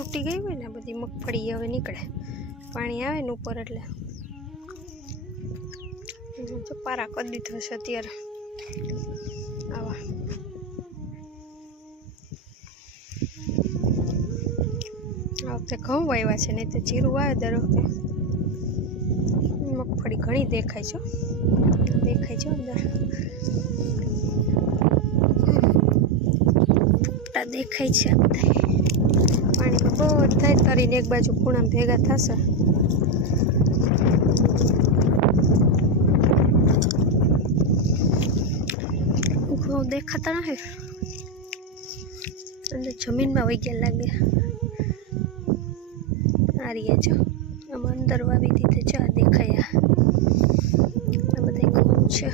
તૂટી ગઈ હોય ને બધી મગફળી હવે નીકળે. પાણી આવે ને ઉપર એટલે. પારા કરી દીધો છે અત્યારે. આવા. આ વખતે ઘઉં વાવ્યા છે, નહીં તો જીરું આવે દર વખતે. મગફળી ઘણી દેખાય છે દેખાય છે અંદર. દેખાય છે બધા કરીને એક બાજુ ખૂણામાં ભેગા થશે. દેખાતા નથી. અને જમીનમાં વહી ગયા લાગે. આ રહ્યા જો. આમાં અંદર વાવી દીધે છે દેખાયા. આ બધા ઘઉં છે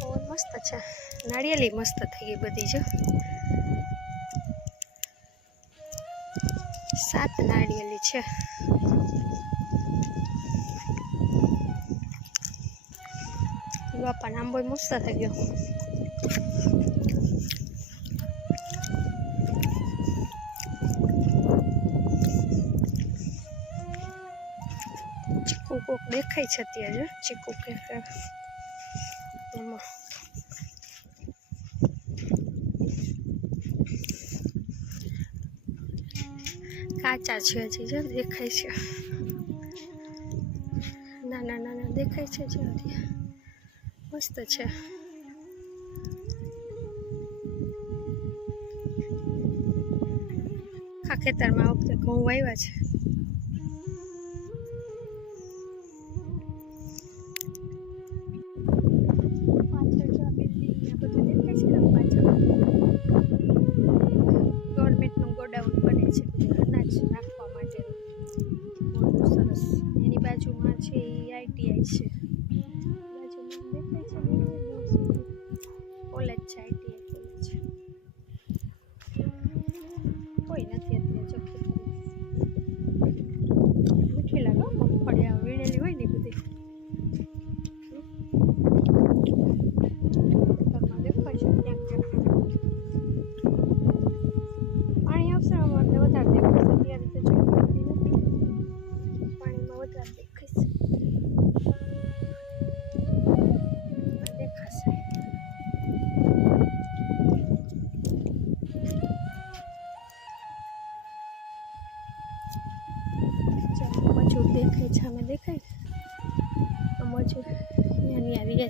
પવન મસ્ત છે નાળિયેલી મસ્ત થઈ ગઈ બધી, જો. સાત નાળિયેલી છે. બાપા આંબો મસ્ત થઈ ગયો. ચીકુ કોક દેખાય છે અત્યારે ચીકુ કે એમાં. કાચા છે હજી, જો દેખાય છે. નાના નાના દેખાય છે જો મસ્ત છે. આ ખેતરમાં વખતે ઘઉં વાવ્યા છે.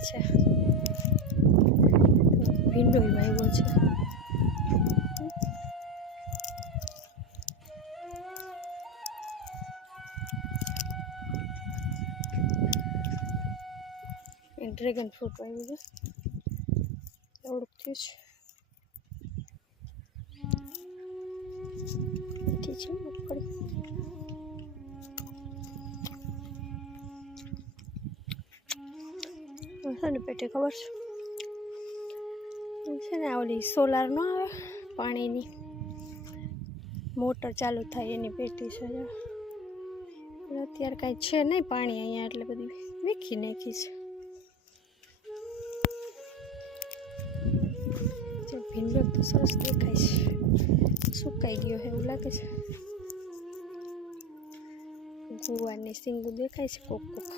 ત્યાંની આવી ગયા છે ભીંડો વાવ્યો છે એક ડ્રેગન ફ્રૂટ છે ને પેટે, ખબર છે? છે ને ઓલી સોલાર ન આવે પાણીની. મોટર ચાલુ થાય એની પેટી છે. અત્યારે કાંઈ છે નહીં પાણી અહીંયા, એટલે બધી વીખી નાખી છે. ભીંડો તો સરસ દેખાય છે. સુકાઈ ગયો છે એવું લાગે છે. ગુવાની સિંગુ દેખાય છે કોક કોક.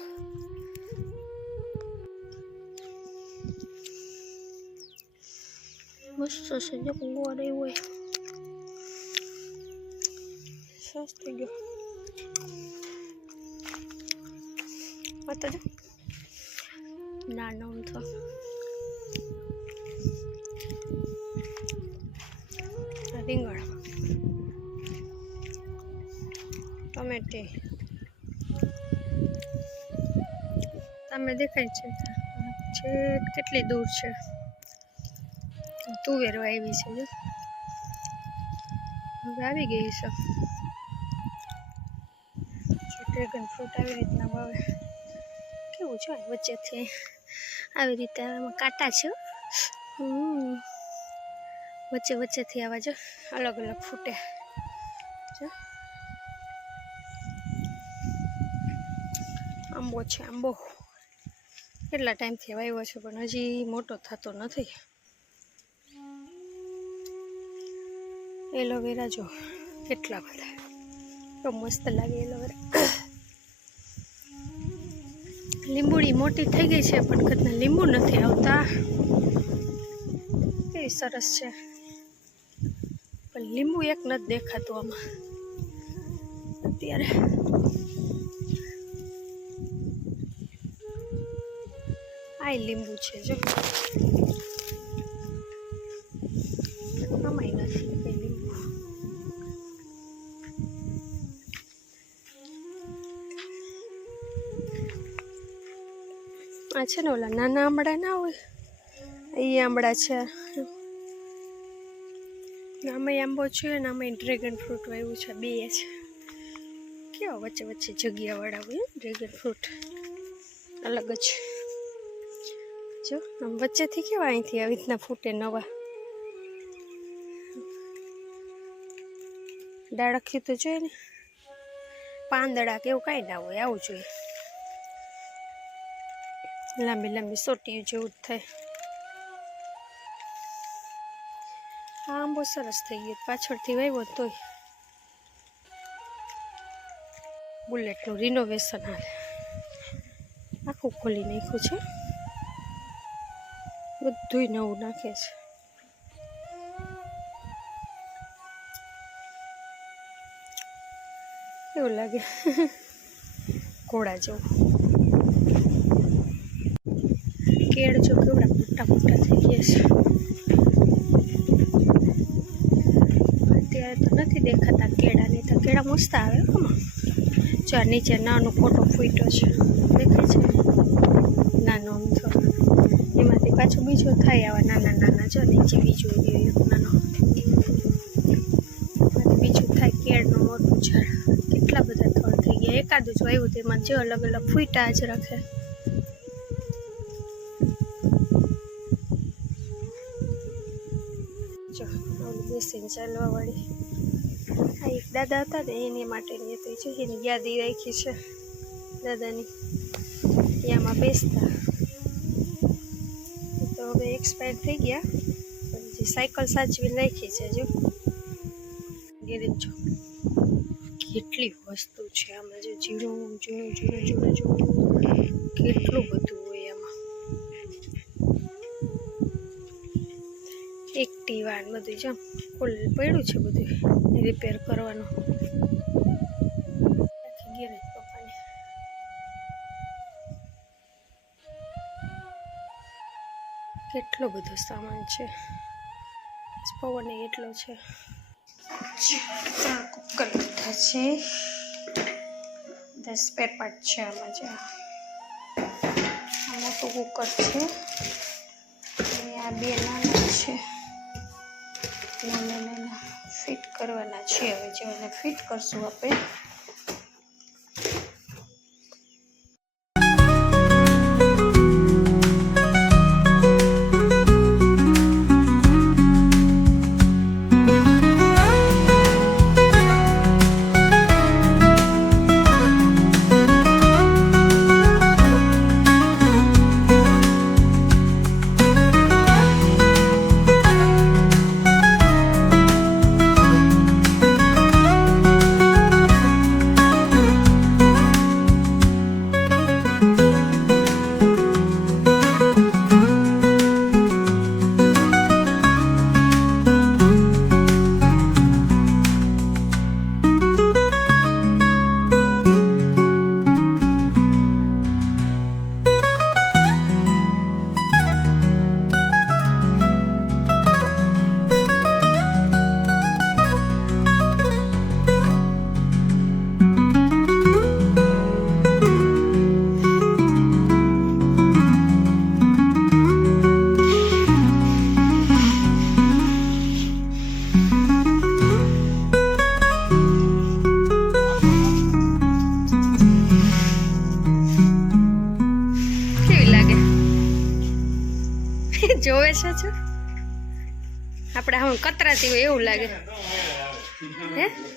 મસ્ત છે જો ой. Сейчас આ તો જો નાનો આમ તો આ રીંગણ ટમેટી તમે દેખાય છે કેટલી દૂર છે તુવેર આવી છે હવે આવી ગઈ છે. ડ્રેગન ફ્રૂટ આવી રીતના વાવે. કેવું છે વચ્ચેથી? આવી રીતે કાંટા છે વચ્ચે વચ્ચેથી આવા, જો. અલગ અલગ ફૂટે. આંબો છે, આંબો. કેટલા ટાઈમથી વાવ્યો છે, પણ હજી મોટો થતો નથી. એલોવેરા જો કેટલા બધા. તો મસ્ત લાગે એલોવેરા. લીંબુડી મોટી થઈ ગઈ છે, પણ કદના લીંબુ નથી આવતા. એ સરસ છે. પણ લીંબુ એક નથી દેખાતું આમાં. અત્યારે. આ લીંબુ છે, જો. આ છે ને ઓલા નાના આંબળા ના હોય? એ આંબળા છે. આમાં આંબો છે અને આમાં ડ્રેગન ફ્રૂટ વાવ્યું છે, બે છે. કેવા વચ્ચે વચ્ચે જગ્યાવાળા હોય ડ્રેગન ફ્રૂટ અલગ જ. જો, આમ વચ્ચેથી કેવા અહીંથી આવી રીતના ફૂટે નવા? ડાળખ્યું તો જોઈએ ને. પાંદડા કે એવું કાંઈ ના હોય, આવું જોઈએ. લાંબી લાંબી સોટી જેવું જ થાય. આ આંબો સરસ થઈ ગયો. પાછળથી વાવ્યો તોય. બુલેટનું રિનોવેશન હાલે. આખું ખોલી નાખ્યું છે. બધુંય નવું નાખે છે. એવું લાગે. ઘોડા જેવું. કેળ જો કેવડા મોટા મોટા થઈ ગયા છે. અત્યારે તો નથી દેખાતા કેળા, નહીં તો કેળા મસ્ત આવે આમાં. જો આ નીચે નાનો ફોટો ફૂટ્યો છે. દેખાય છે? નાનો તો. એમાંથી પાછું બીજું થાય આવા નાના નાના. જો નીચે બીજું એક નાનો. બીજું થાય કેળનું મોટું ઝાડ. કેટલા બધા થળ થઈ ગયા. એકાદું જ વાવ્યું તેમાં જે અલગ અલગ ફૂટા જ રાખે જો ઓલી ચાલવા વાળી. આ એક દાદા હતા ને, એની માટેની હતી છે એની યાદી રાખી છે દાદાની. ત્યાંમાં બેસતા. તો હવે એક્સપાયર થઈ ગયા. જે સાયકલ સાચવી રાખી છે જો. ગેરેજ જો કેટલી વસ્તુ છે આમાં જો જીરું જૂનું જૂનું જૂનું જૂનું. કેટલું બધું હોય આમાં એક્ટિવા ને બધું છે. કુલ પડ્યું છે બધું. રિપેર કરવાનું. ગેરેજ પપ્પાની. કેટલો બધો સામાન છે. પવન એટલો છે. કુકર લીધા છે. દસ સ્પેર પાર્ટ છે આમાં જે. મોટું કુકર છે. અને આ બે નાના છે. નાના નાના ફિટ કરવાના છીએ. હવે જે એને ફિટ કરશું આપણે કતરાતી હોય એવું લાગે. હે?